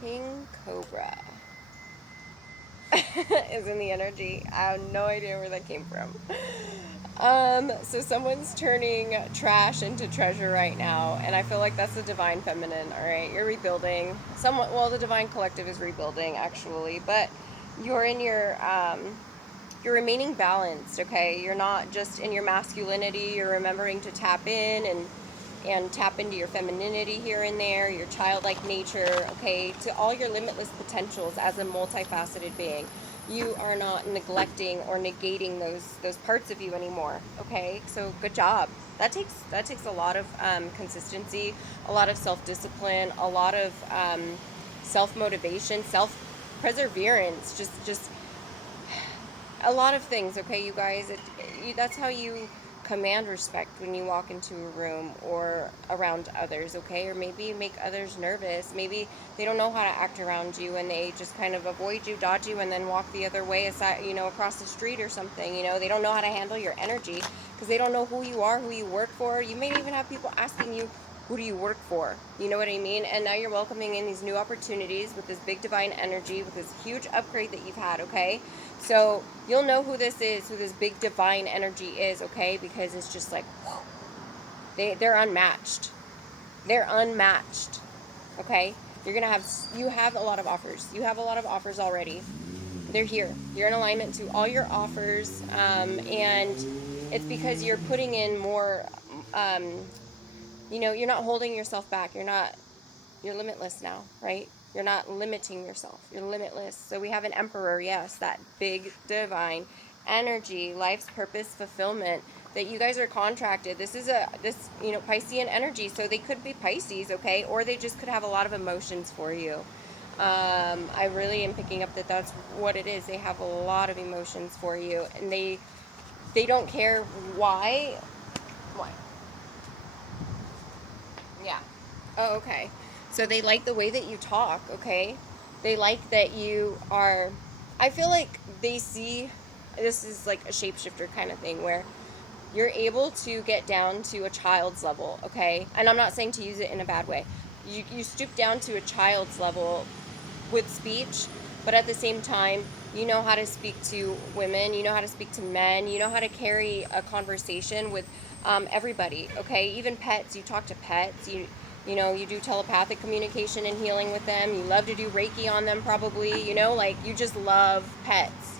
King Cobra is in the energy. I have no idea where that came from. So someone's turning trash into treasure right now, and I feel like that's the divine feminine. All right, you're rebuilding. Somewhat. Well, the divine collective is rebuilding actually, but you're in you're remaining balanced. Okay, you're not just in your masculinity. You're remembering to tap in and tap into your femininity here and there, your childlike nature, okay, to all your limitless potentials as a multifaceted being. You are not neglecting or negating those parts of you anymore. Okay, so good job. That takes a lot of consistency, a lot of self discipline, a lot of self motivation, self perseverance. Just a lot of things. Okay, you guys. That's how you command respect when you walk into a room or around others, okay? Or maybe you make others nervous. Maybe they don't know how to act around you and they just kind of avoid you, dodge you, and then walk the other way aside, across the street or something. They don't know how to handle your energy because they don't know who you are, who you work for. You may even have people asking you, who do you work for? You know what I mean? And now you're welcoming in these new opportunities with this big divine energy, with this huge upgrade that you've had, okay? So you'll know who this is, who this big divine energy is, okay? Because it's just like, they're unmatched. They're unmatched, okay? You have a lot of offers. You have a lot of offers already. They're here. You're in alignment to all your offers, and it's because you're putting in more, you're not holding yourself back. You're limitless now, right? You're not limiting yourself. You're limitless. So we have an emperor, yes, that big divine energy, life's purpose fulfillment that you guys are contracted. This is Piscean energy. So they could be Pisces, okay? Or they just could have a lot of emotions for you. I really am picking up that that's what it is. They have a lot of emotions for you, and they don't care why. Why? Yeah. Oh, okay. So they like the way that you talk, okay? They like that you are. I feel like they see this is like a shapeshifter kind of thing where you're able to get down to a child's level, okay? And I'm not saying to use it in a bad way. You stoop down to a child's level with speech, but at the same time, you know how to speak to women, you know how to speak to men, you know how to carry a conversation with everybody, okay? Even pets, you talk to pets, you do telepathic communication and healing with them. You love to do Reiki on them, probably, like you just love pets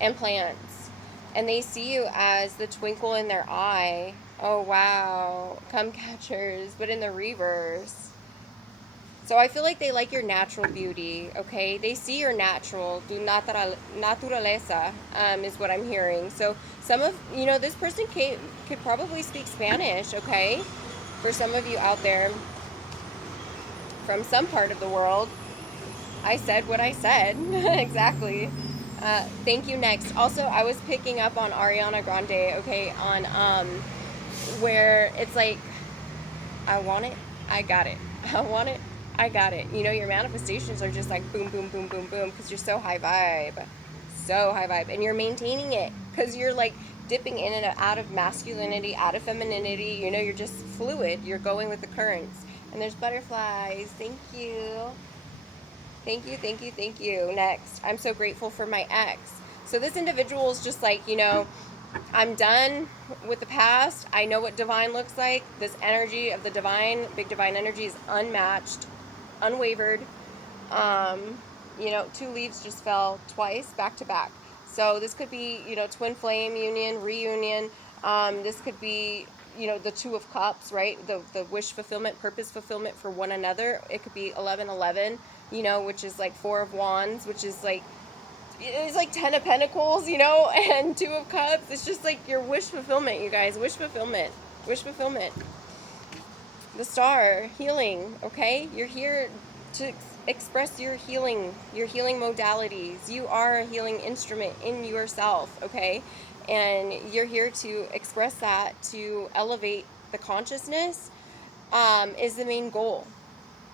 and plants. And they see you as the twinkle in their eye. Oh, wow. Come catchers, but in the reverse. So I feel like they like your natural beauty, okay? They see your natural, naturaleza, is what I'm hearing. So this person could probably speak Spanish, okay? For some of you out there from some part of the world, I said what I said. Exactly. Thank you. Next. Also, I was picking up on Ariana Grande, okay, on where it's like, I want it, I got it. I want it, I got it. Your manifestations are just like boom, boom, boom, boom, boom, because you're so high vibe. So high vibe. And you're maintaining it because you're like dipping in and out of masculinity, out of femininity. You're just fluid. You're going with the currents. And there's butterflies. Thank you. Thank you, thank you, thank you. Next, I'm so grateful for my ex. So this individual is just like, I'm done with the past. I know what divine looks like. This energy of the divine, big divine energy is unmatched, unwavered. Um, two leaves just fell twice back to back. So this could be, twin flame union, reunion. This could be, the Two of Cups, right? The wish fulfillment, purpose fulfillment for one another. It could be 1111, which is like Four of Wands, which is like, it's like 10 of Pentacles, and Two of Cups. It's just like your wish fulfillment, you guys. Wish fulfillment. Wish fulfillment. The Star, healing, okay? You're here to express your healing modalities. You are a healing instrument in yourself, okay? And you're here to express that, to elevate the consciousness, is the main goal.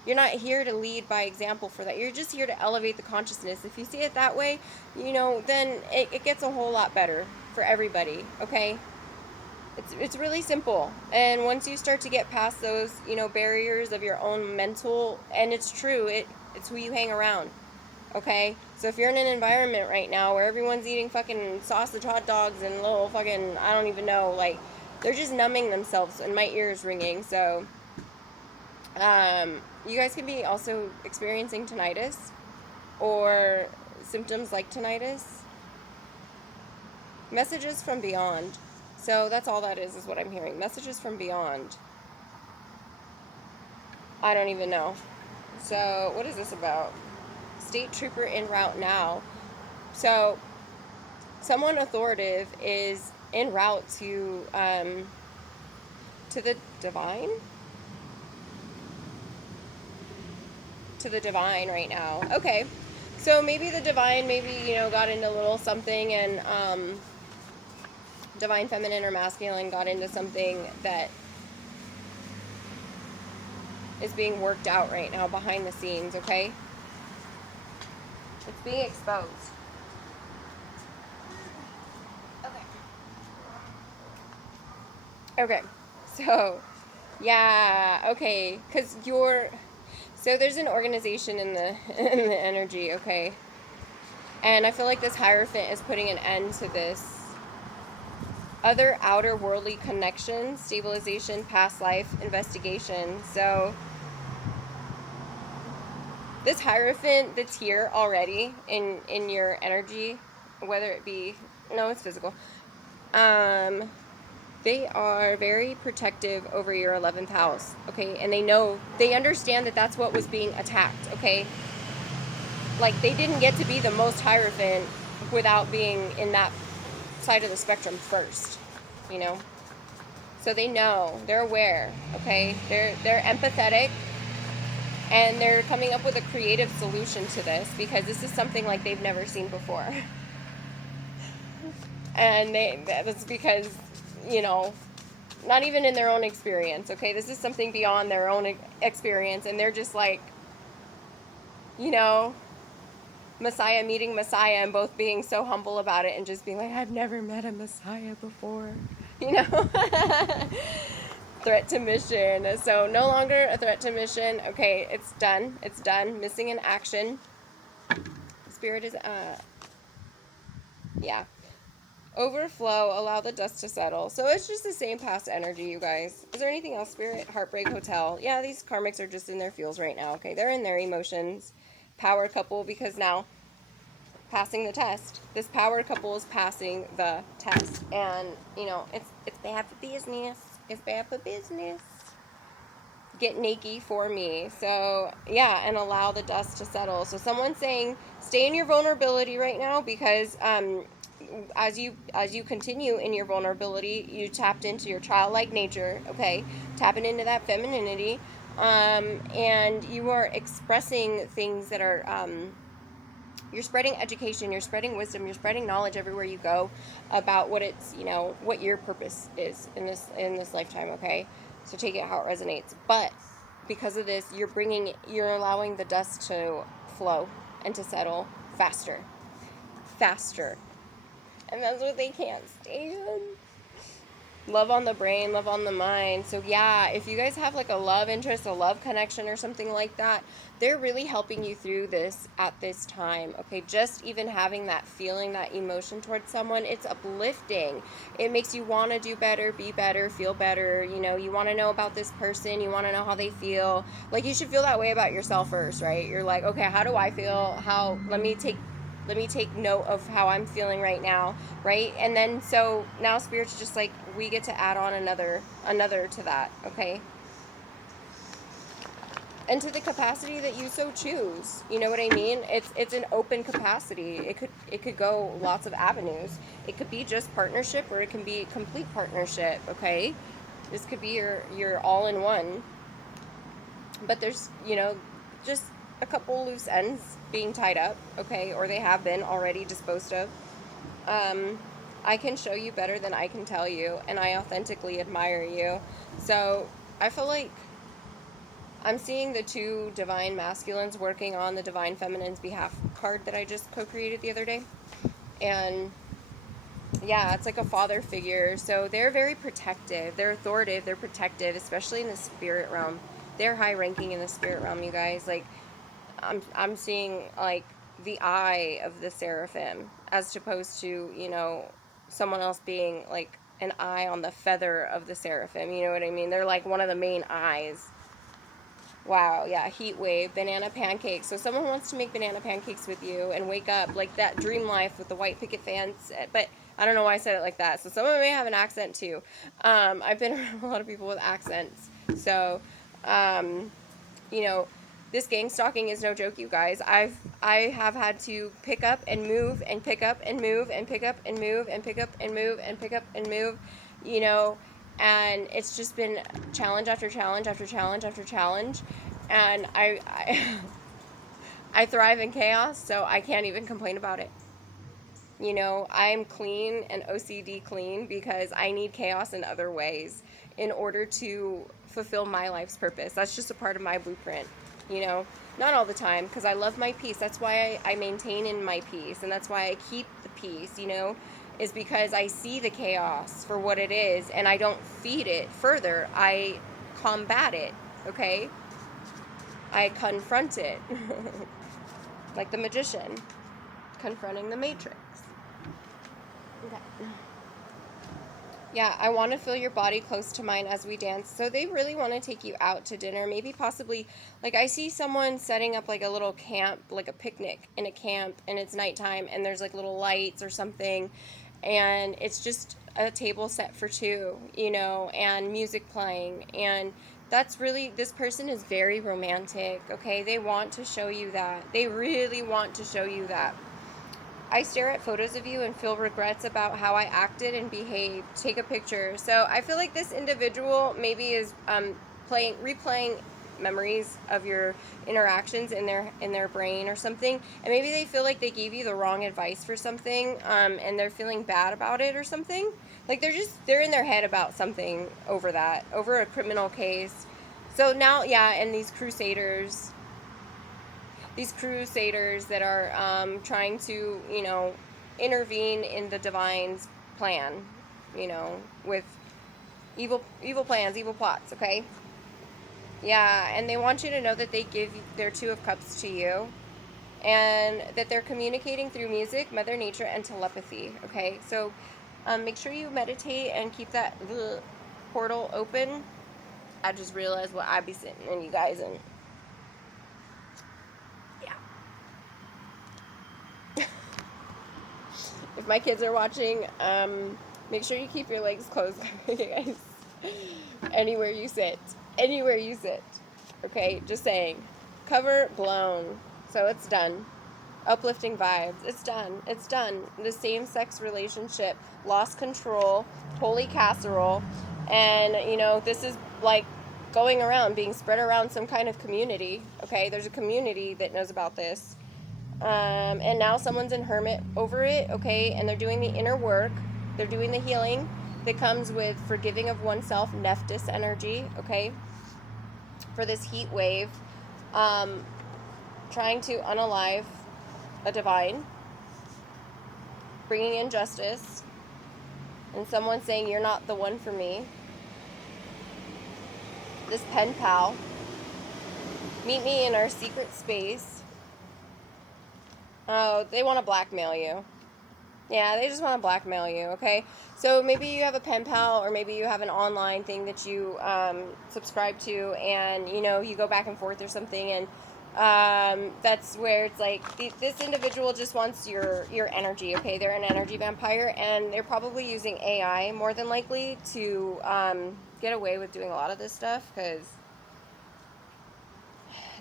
You're not here to lead by example for that. You're just here to elevate the consciousness. If you see it that way, then it gets a whole lot better for everybody, okay? It's really simple. And once you start to get past those, barriers of your own mental, and it's true, it's who you hang around. Okay? So if you're in an environment right now where everyone's eating fucking sausage hot dogs and little fucking, I don't even know, like, they're just numbing themselves, and my ear is ringing. So you guys can be also experiencing tinnitus or symptoms like tinnitus. Messages from beyond. So that's all that is what I'm hearing. Messages from beyond. I don't even know. So what is this about? State trooper en route now. So someone authoritative is en route to the divine? To the divine right now. Okay. So maybe the divine got into a little something, and divine feminine or masculine got into something that is being worked out right now behind the scenes, okay? It's being exposed. Okay. So, yeah, okay, cuz so there's an organization in the in the energy, okay? And I feel like this Hierophant is putting an end to this other outer worldly connection, stabilization, past life investigation. So this Hierophant that's here already in your energy, whether it be, no, it's physical. They are very protective over your 11th house, okay? And they understand that that's what was being attacked, okay? Like, they didn't get to be the most Hierophant without being in that side of the spectrum first, you know? So they know, they're aware, okay? They're empathetic, and they're coming up with a creative solution to this, because this is something like they've never seen before. And that's because, not even in their own experience, okay? This is something beyond their own experience, and they're just like, Messiah meeting Messiah, and both being so humble about it and just being like, I've never met a Messiah before, Threat to mission. So no longer a threat to mission. Okay, it's done. It's done. Missing in action. Spirit is, yeah. Overflow, allow the dust to settle. So it's just the same past energy, you guys. Is there anything else, Spirit? Heartbreak Hotel. Yeah, these karmics are just in their feels right now, okay? They're in their emotions. Power couple, because now, passing the test. This power couple is passing the test. And, it's bad for business. It's bad for business. Get naked for me. So, yeah, and allow the dust to settle. So someone's saying, stay in your vulnerability right now, because, as you continue in your vulnerability, you tapped into your childlike nature, okay? Tapping into that femininity, and you are expressing things that are, you're spreading education, you're spreading wisdom, you're spreading knowledge everywhere you go about what it's, what your purpose is in this lifetime, okay? So take it how it resonates. But because of this, you're allowing the dust to flow and to settle faster. And that's what they can't stand. Love on the brain, love on the mind. So yeah, if you guys have like a love interest, a love connection or something like that, they're really helping you through this at this time, okay? Just even having that feeling, that emotion towards someone, it's uplifting. It makes you want to do better, be better, feel better. You want to know about this person. You want to know how they feel. Like, you should feel that way about yourself first, right? You're like, okay, how do I feel? Let me take note of how I'm feeling right now, right? And then, so now Spirit's just like, we get to add on another to that, okay? And to the capacity that you so choose. You know what I mean? It's an open capacity. It could go lots of avenues. It could be just partnership, or it can be complete partnership, okay? This could be your all-in-one. But there's, just a couple loose ends being tied up, okay? Or they have been already disposed of. I can show you better than I can tell you, and I authentically admire you. So I feel like I'm seeing the two divine masculines working on the divine feminine's behalf card that I just co-created the other day. And Yeah, it's like a father figure. So they're very protective. They're authoritative. They're protective, especially in the spirit realm. They're high ranking in the spirit realm, you guys. Like, I'm seeing like the eye of the seraphim as opposed to, someone else being like an eye on the feather of the seraphim. You know what I mean? They're like one of the main eyes. Wow, yeah, heat wave, banana pancakes. So someone wants to make banana pancakes with you and wake up like that dream life with the white picket fence. But I don't know why I said it like that. So someone may have an accent too. I've been around a lot of people with accents. So, um, you know, this gang stalking is no joke, you guys. I have had to pick up and move and pick up and move and pick up and move and pick up and move and pick up and move, you know, and it's just been challenge after challenge after challenge after challenge, and I thrive in chaos, so I can't even complain about it. I'm clean and OCD clean because I need chaos in other ways in order to fulfill my life's purpose. That's just a part of my blueprint, you know? Not all the time because I love my peace. That's why I maintain in my peace, and that's why I keep the peace, is because I see the chaos for what it is and I don't feed it further. I combat it, okay? I confront it. Like the magician confronting the matrix. Okay. Yeah, I want to feel your body close to mine as we dance. So they really want to take you out to dinner, maybe possibly, like I see someone setting up like a little camp, like a picnic in a camp, and it's nighttime and there's like little lights or something, and it's just a table set for two, and music playing. And that's really, this person is very romantic, okay? They want to show you that. They really want to show you that. I stare at photos of you and feel regrets about how I acted and behaved. Take a picture. So I feel like this individual maybe is replaying memories of your interactions in their brain or something, and maybe they feel like they gave you the wrong advice for something, and they're feeling bad about it or something. Like they're in their head about something over a criminal case. So now, yeah, and these crusaders that are trying to, intervene in the divine's plan, with evil plans, evil plots, okay? Yeah, and they want you to know that they give their Two of Cups to you, and that they're communicating through music, Mother Nature, and telepathy, okay? So make sure you meditate and keep that portal open. I just realized what I'd be sitting in, you guys, and if my kids are watching, make sure you keep your legs closed, guys. Anywhere you sit. Anywhere you sit. Okay, just saying. Cover blown. So it's done. Uplifting vibes. It's done. It's done. The same sex relationship. Lost control. Holy casserole. And, this is like going around, being spread around some kind of community. Okay, there's a community that knows about this. And now someone's in hermit over it, okay, and they're doing the inner work, they're doing the healing that comes with forgiving of oneself, Nephthys energy, okay, for this heat wave, trying to unalive a divine, bringing in justice, and someone saying, you're not the one for me. This pen pal, meet me in our secret space. Oh, they want to blackmail you. Yeah, they just want to blackmail you, okay? So maybe you have a pen pal, or maybe you have an online thing that you subscribe to, and, you go back and forth or something, and that's where it's like, this individual just wants your energy, okay? They're an energy vampire, and they're probably using AI, more than likely, to get away with doing a lot of this stuff, because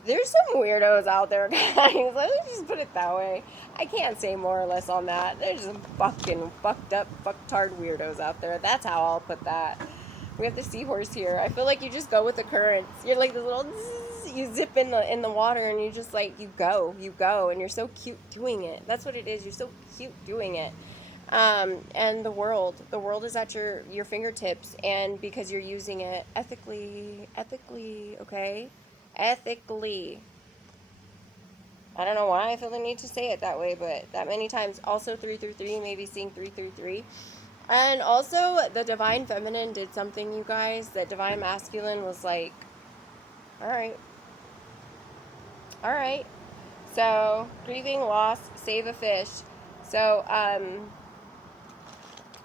there's some weirdos out there, guys. Let me just put it that way. I can't say more or less on that. There's some fucking fucked up, fucktard weirdos out there. That's how I'll put that. We have the seahorse here. I feel like you just go with the currents. You're like this little zzz, you zip in the water, and you just like you go, and you're so cute doing it. That's what it is. You're so cute doing it. And the world is at your fingertips, and because you're using it ethically, okay? Ethically. I don't know why I feel the need to say it that way, but that many times. Also 333, maybe seeing 333. And also the divine feminine did something, you guys, that divine masculine was like, all right, all right. So grieving loss, save a fish. So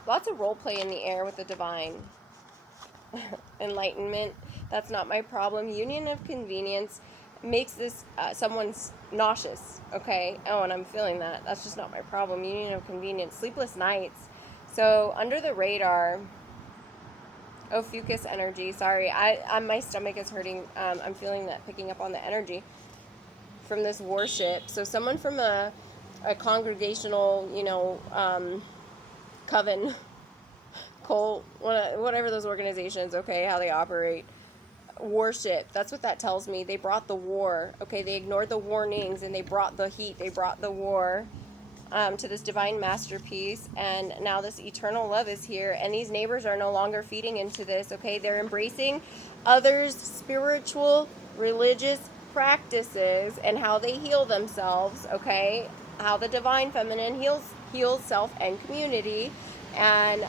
lots of role play in the air with the divine. Enlightenment, that's not my problem. Union of convenience makes this someone's nauseous, okay? Oh, and I'm feeling that. That's just not my problem. Union of convenience, sleepless nights. So under the radar, Ophiuchus energy. Sorry, my stomach is hurting. I'm feeling that, picking up on the energy from this worship. So someone from a congregational, coven, cult, whatever those organizations, okay, how they operate. Worship, that's what that tells me. They brought the war, okay? They ignored the warnings and they brought the heat, they brought the war to this divine masterpiece, and now this eternal love is here, and these neighbors are no longer feeding into this, okay? They're embracing others' spiritual, religious practices and how they heal themselves, okay? How the divine feminine heals self and community. And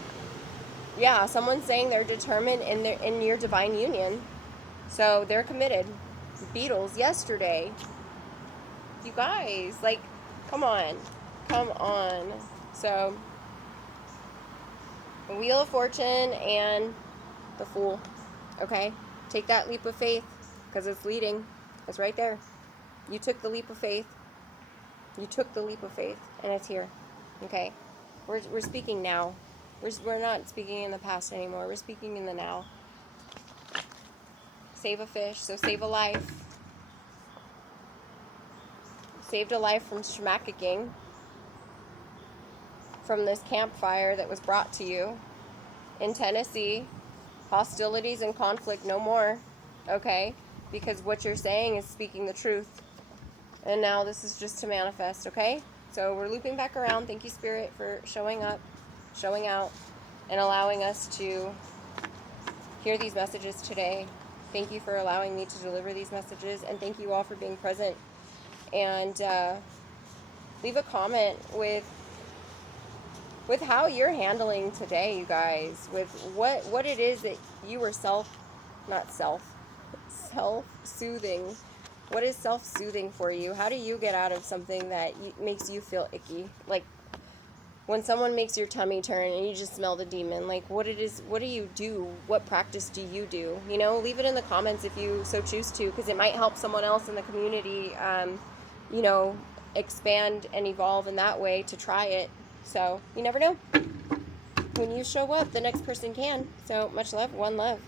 yeah, someone's saying they're determined in your divine union. So they're committed. Beatles yesterday. You guys, like, come on. Come on. So, the Wheel of Fortune and the Fool. Okay? Take that leap of faith because it's leading. It's right there. You took the leap of faith. You took the leap of faith and it's here. Okay? We're speaking now. We're not speaking in the past anymore. We're speaking in the now. Save a fish, so save a life. Saved a life from schmackicking, from this campfire that was brought to you in Tennessee. Hostilities and conflict no more, okay? Because what you're saying is speaking the truth. And now this is just to manifest, okay? So we're looping back around. Thank you, Spirit, for showing up, showing out, and allowing us to hear these messages today. Thank you for allowing me to deliver these messages, and thank you all for being present. And leave a comment with how you're handling today, you guys, with what it is that you were self-soothing. What is self-soothing for you? How do you get out of something that makes you feel icky? Like when someone makes your tummy turn and you just smell the demon, like what do you do? What practice do you do? Leave it in the comments if you so choose to, because it might help someone else in the community, expand and evolve in that way to try it. So you never know. When you show up, the next person can. So much love, one love.